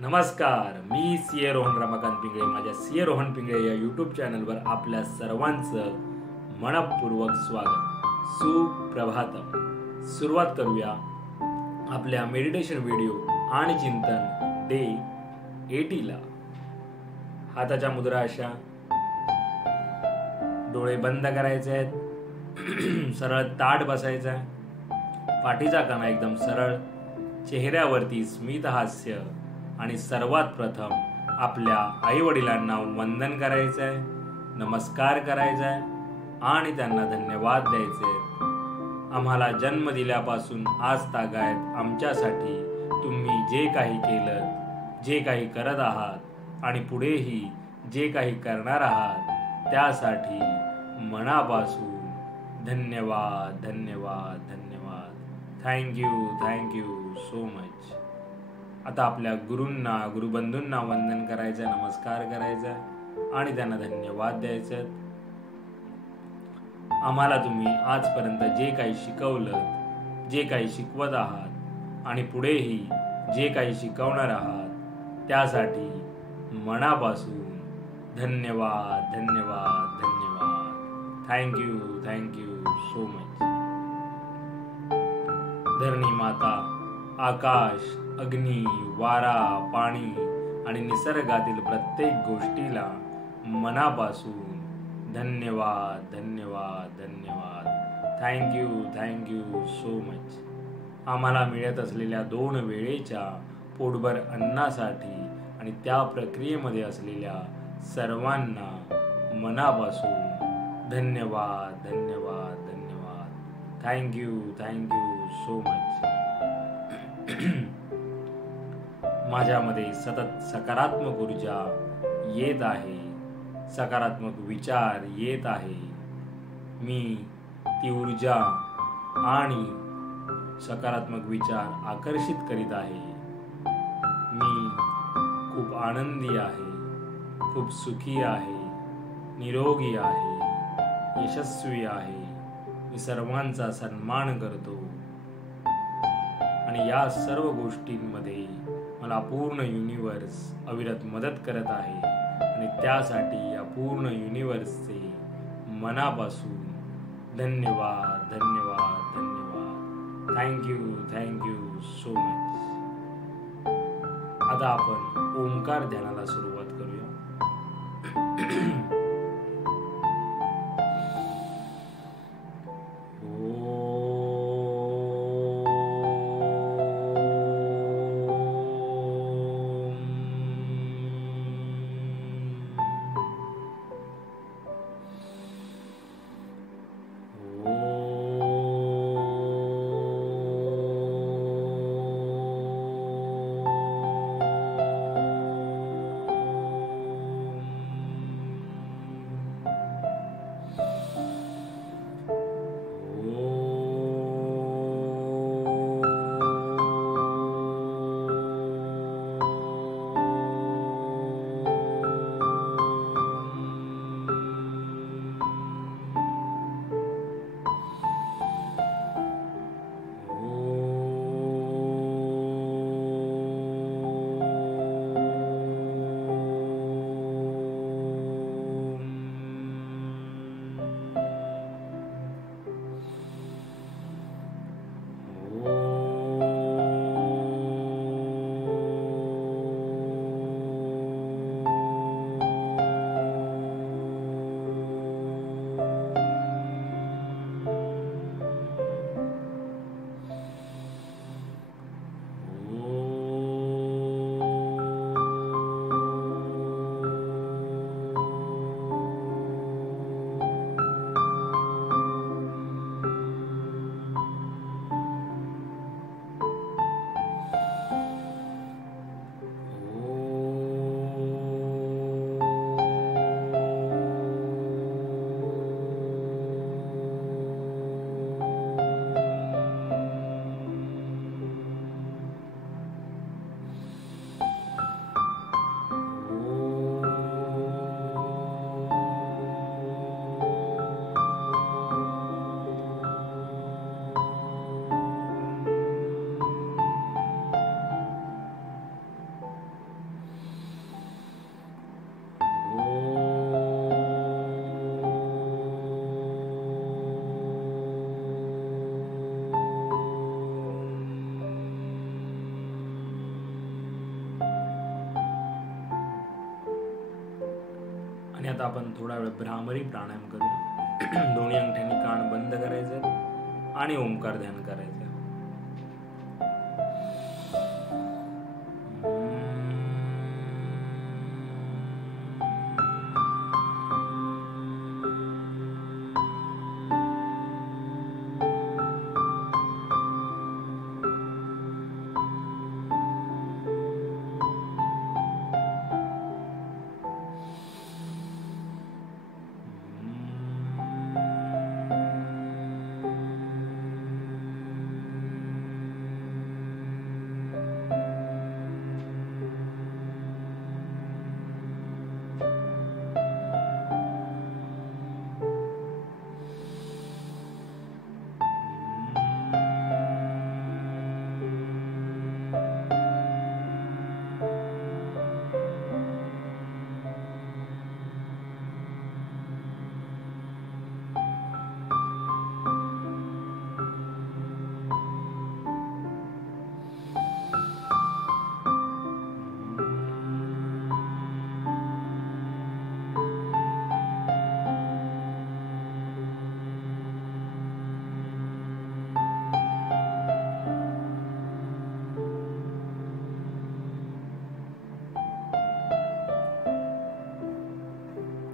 नमस्कार, मी सीए रोहन रमाकांत पिंगळे. माझ्या सीए रोहन पिंगळे या यूट्यूब चॅनलवर आपल्या सर्वांचं मनपूर्वक स्वागत. सुप्रभातम. सुरुवात करूया आपल्या मेडिटेशन व्हिडिओ आणि चिंतन डे 80ला. हाताच्या मुद्रा अशा, डोळे बंद करायचे आहेत, सरळ ताठ बसायचं आहे, पाठीचा कणा एकदम सरळ, चेहऱ्यावरती स्मित हास्य आणि सर्वात प्रथम आपल्या आई वडिलांना वंदन करायचं आहे, नमस्कार करायचा आहे आणि त्यांना धन्यवाद द्यायचे. आम्हाला जन्म दिल्यापासून आज तागायत आमच्यासाठी तुम्ही जे काही केलं, जे काही करत आहात आणि पुढेही जे काही करणार आहात त्यासाठी मनापासून धन्यवाद धन्यवाद धन्यवाद. Thank you so much. आता आपल्या गुरूंना, गुरुबंधूंना वंदन करायचं, नमस्कार करायचा आणि त्यांना धन्यवाद द्यायचे. आम्हाला तुम्ही आजपर्यंत जे काही शिकवलं, जे काही शिकवत आहात आणि पुढेही जे काही शिकवणार आहात त्यासाठी मनापासून धन्यवाद धन्यवाद धन्यवाद. Thank you so much. धरणी माता, आकाश, अग्नी, वारा, पाणी आणि निसर्गातील प्रत्येक गोष्टीला मनापासून धन्यवाद धन्यवाद धन्यवाद. Thank you so much. आम्हाला मिळत असलेल्या 2 वेळेच्या पोटभर अन्नासाठी आणि त्या प्रक्रियेमध्ये असलेल्या सर्वांना मनापासून धन्यवाद धन्यवाद धन्यवाद. Thank you so much. माझ्यामध्ये सतत सकारात्मक ऊर्जा येत आहे, सकारात्मक विचार येत आहे. मी ती ऊर्जा आणि सकारात्मक विचार आकर्षित करीत आहे. मी खूप आनंदी आहे, खूप सुखी आहे, निरोगी आहे, यशस्वी आहे. मी सर्वांचा सन्मान करतो आणि या सर्व गोष्टींमध्ये मला पूर्ण युनिवर्स अविरत मदत करत आहे आणि त्यासाठी या पूर्ण युनिवर्सचे मनापासून धन्यवाद धन्यवाद धन्यवाद. Thank you so much. आता आपण ओंकार ध्यानाला सुरुवात करूया. आणि आता आपण थोडा वेळ भ्रामरी प्राणायाम करूया. दोन्ही अंगठ्यांनी कान बंद करायचे आणि ओंकार ध्यान करायचं.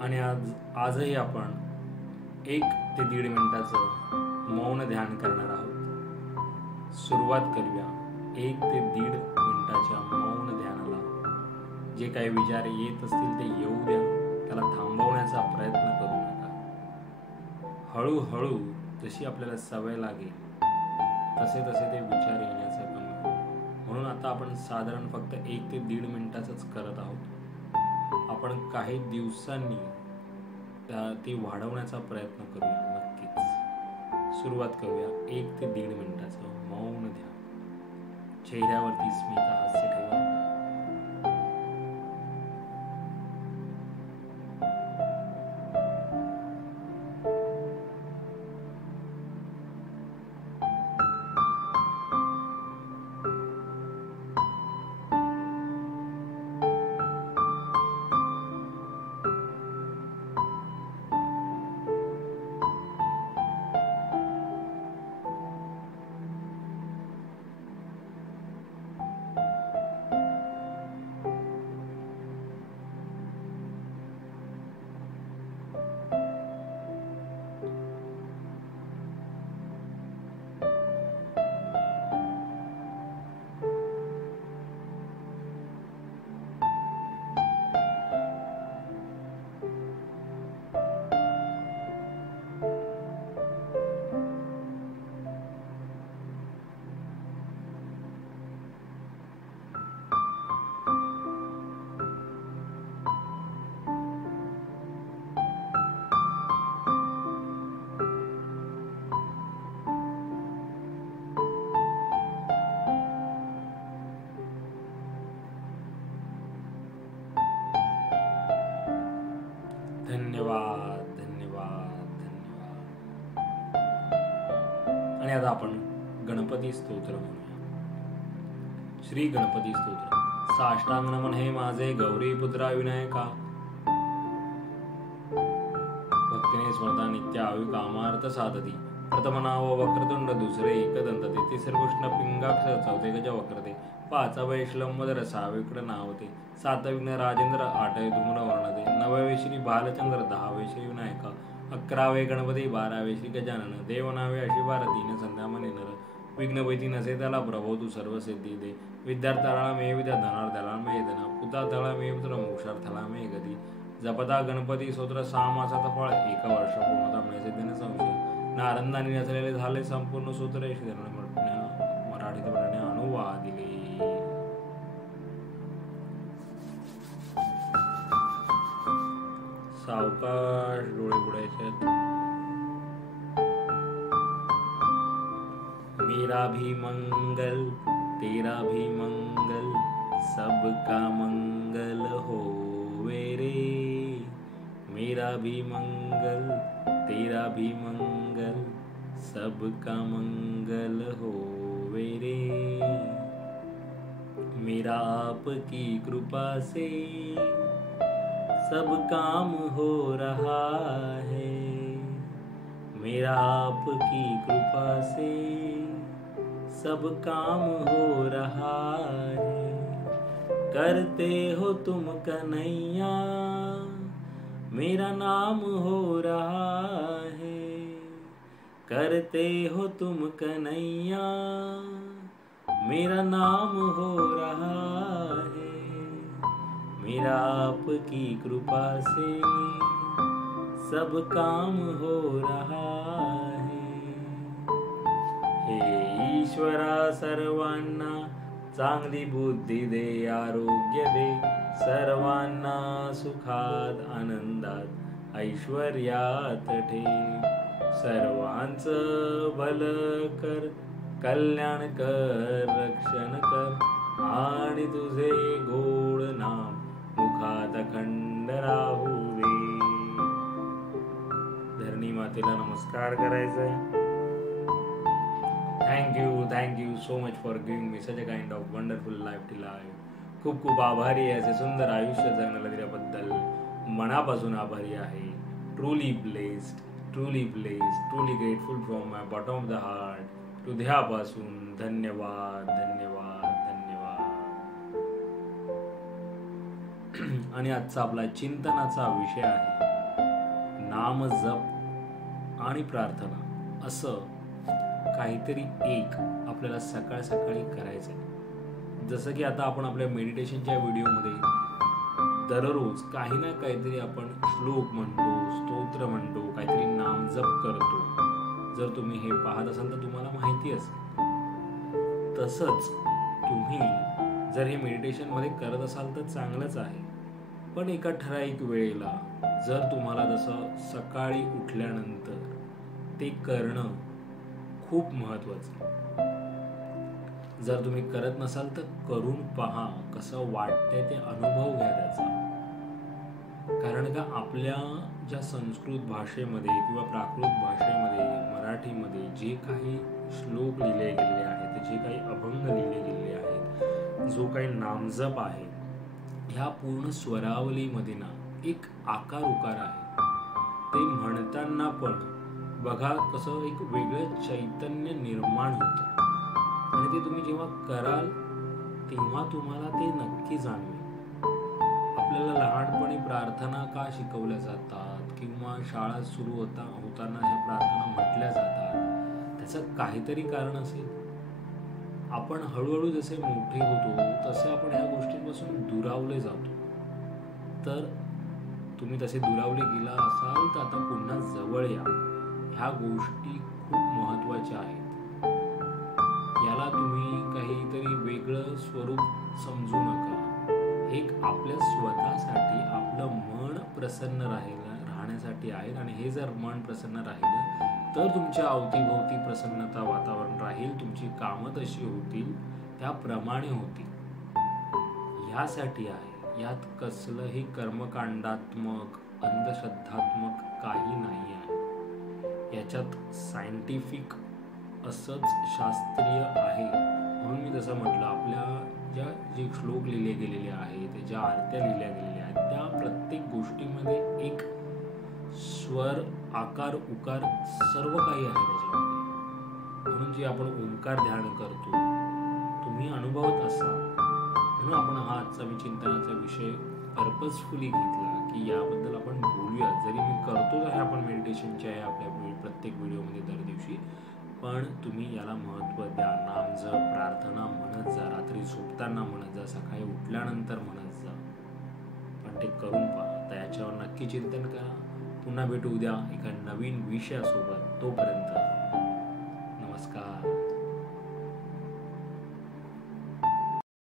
आणि आजही आपण 1 ते 1.5 मिनिटाचं मौन ध्यान करणार आहोत. सुरुवात करूया 1 ते 1.5 मिनिटाच्या मौन ध्यानाला. जे काही विचार येत असतील ते येऊ द्या, त्याला थांबवण्याचा प्रयत्न करू नका. हळूहळू जशी आपल्याला सवय लागेल तसे ते विचार येण्याचं कमी होईल. म्हणून आता आपण साधारण फक्त 1 ते 1.5 मिनिटाचंच करत आहोत. आपण काही दिवसांनी ती वाढवण्याचा प्रयत्न करूया नक्कीच. सुरुवात करूया 1 ते 1.5 मिनिटाचं मौन ध्यान. चेहऱ्यावरती स्मित हास्य ठेवा. धन्यवाद धन्यवाद धन्यवाद. आणि आता आपण गणपती स्तोत्र म्हणूया. श्री गणपती स्तोत्र. साष्टांग नमन हे माझे गौरी पुत्रा विनायका. भक्तीने स्मरता नित्य आयु कामार्थ साधती. प्रथम नाव वक्रतुंड, दुसरे एकदंत, तिसरे कृष्ण पिंगाक्षर, चौथे गज वक्रते, 5 वैश्लंबधर, 6 नावते, 7 विघ्न राजेंद्र, 8 धूम्र वर्णते, 9 श्री बालचंद्र, 10 श्री विनायका, 11 गणपती, 12 श्री गजानन, देवनावे अशी 12, 3 संध्यामणी नर, विघ्नभैती नसे त्याला प्रभो तू सर्व सिद्धी दे. विद्यार्थ्याला मे विद्या, धनार्थ्याला मे धना, पुत्रार्थ्याला मे पुत्र, मोक्षार्थाला मे गती. जपता गणपती स्तोत्र 6 मासाचं फळ, 1 वर्ष पूर्णता मिळे सिद्धीने संशय. नारंदानी रचलेले झाले संपूर्ण सूत्र, मराठीत पडणे अनुवादिले. सावकाश डोळे उघडायचे. मेरा भी मंगल तेरा भी मंगल, सबका मंगल होवे रे. मेरा भी मंगल तेरा भी मंगल, सबका मंगल होवे रे. मेरा आपकी कृपा से सब काम हो रहा है, मेरा आपकी कृपा से सब काम हो रहा है। करते हो तुम कन्हैया, मेरा नाम हो रहा है। करते हो तुम कन्हैया, मेरा नाम हो रहा है, मेरा आपकी कृपा से सब काम हो रहा है। हे ईश्वरा सर्वांना चांगली बुद्धी दे, आरोग्य दे, सर्वांना सुखात आनंदात ऐश्वर्यात ठेव। सर्वांचं भलं कर, कल्याण कर, रक्षण कर, आणि तुझे गोड नाम मुखात अखंड राहू दे। धरणी मातेला नमस्कार करायचा आहे। Thank you so much for giving me such a kind of wonderful life to live. खूप खूप आभारी आहे, असे सुंदर आयुष्य जगण्याला दिल्याबद्दल मनापासून आभारी आहे। Truly blessed, truly grateful from my bottom of the heart. हृदयापासून धन्यवाद धन्यवाद धन्यवाद. आणि आजचा आपला चिंतनाचा विषय आहे नाम जप आणि प्रार्थना. असं काहीतरी एक आपल्याला सकाळ सकाळी करायचं आहे. जसं की आता आपण आपल्या मेडिटेशनच्या व्हिडिओमध्ये दररोज काही ना काहीतरी आपण श्लोक म्हणतो, स्तोत्र म्हणतो, काहीतरी नामजप करतो. जर तुम्ही हे पाहत असाल तर तुम्हाला माहिती असेल. तसंच तुम्ही जर हे मेडिटेशनमध्ये करत असाल तर चांगलंच आहे. पण एका ठराविक वेळेला जर तुम्हाला जसं सकाळी उठल्यानंतर ते करणं खूप महत्त्वाचं. जर तुम्ही करत नसाल तर करून पहा, कसं वाटतंय ते अनुभव घ्या त्याचा. कारण का आपल्या ज्या संस्कृत भाषेमध्ये किंवा प्राकृत भाषेमध्ये मराठीमध्ये जे काही श्लोक लिहिले गेलेले आहेत, जे काही अभंग लिहिले गेलेले आहेत, जो काही नामजप आहे, ह्या पूर्ण स्वरावलीमध्ये ना एक आकार उकार आहे. ते म्हणताना पण बघा कसं एक वेगळं चैतन्य निर्माण होतं. आणि ते तुम्ही जेव्हा कराल तेव्हा तुम्हाला ते नक्की जाणवेल. आपल्याला लहानपणी प्रार्थना का शिकवल्या जातात किंवा शाळा सुरू होताना ह्या प्रार्थना म्हटल्या जातात, त्याचं काहीतरी कारण असेल. आपण हळूहळू जसे मोठे होतो तसे आपण ह्या गोष्टींपासून दुरावले जातो. तर तुम्ही तसे दुरावले गेला असाल तर आता पुन्हा जवळ या. ह्या गोष्टी खूप महत्त्वाच्या आहेत. याला तुम्ही काहीतरी वेगळं स्वरूप समजू नका. एक आपल्या स्वतःसाठी आपलं मन प्रसन्न राहण्यासाठी आहे. आणि हे जर मन प्रसन्न राहिलं तर तुमच्या अवतीभोवती प्रसन्नता वातावरण राहील. तुमची कामं तशी होतील, त्याप्रमाणे होतील. ह्यासाठी आहे. यात कसलंही कर्मकांडात्मक अंधश्रद्धात्मक काही नाही आहे. याच्यात सायंटिफिक असंच शास्त्रीय आहे. म्हणून मी जसं म्हटलं, आपल्या जे श्लोक लिहिले गेलेले आहेत, ज्या आरत्या लिहिल्या गेलेल्या आहेत, त्या प्रत्येक गोष्टीमध्ये एक स्वर, आकार, उकार सर्व काही आहे त्याच्यामध्ये. म्हणून जे आपण ओंकार ध्यान करतो, तुम्ही अनुभवत असाल. म्हणून आपण हा आजचा चिंतनाचा विषय पर्पजफुली घेतला की याबद्दल आपण बोलूया. जरी मी करतो आहे आपण मेडिटेशनच्या आपल्या प्रत्येक व्हिडिओमध्ये दर दिवशी, पण तुम्ही याला महत्त्व द्या. नामजप, प्रार्थना म्हणत जा, रात्री झोपताना म्हणत जा, सकाळी उठल्यानंतर म्हणत जा. पण ते करून पहा. तर याच्यावर नक्की चिंतन करा. पुन्हा भेटू उद्या एका नवीन विषयासोबत. तोपर्यंत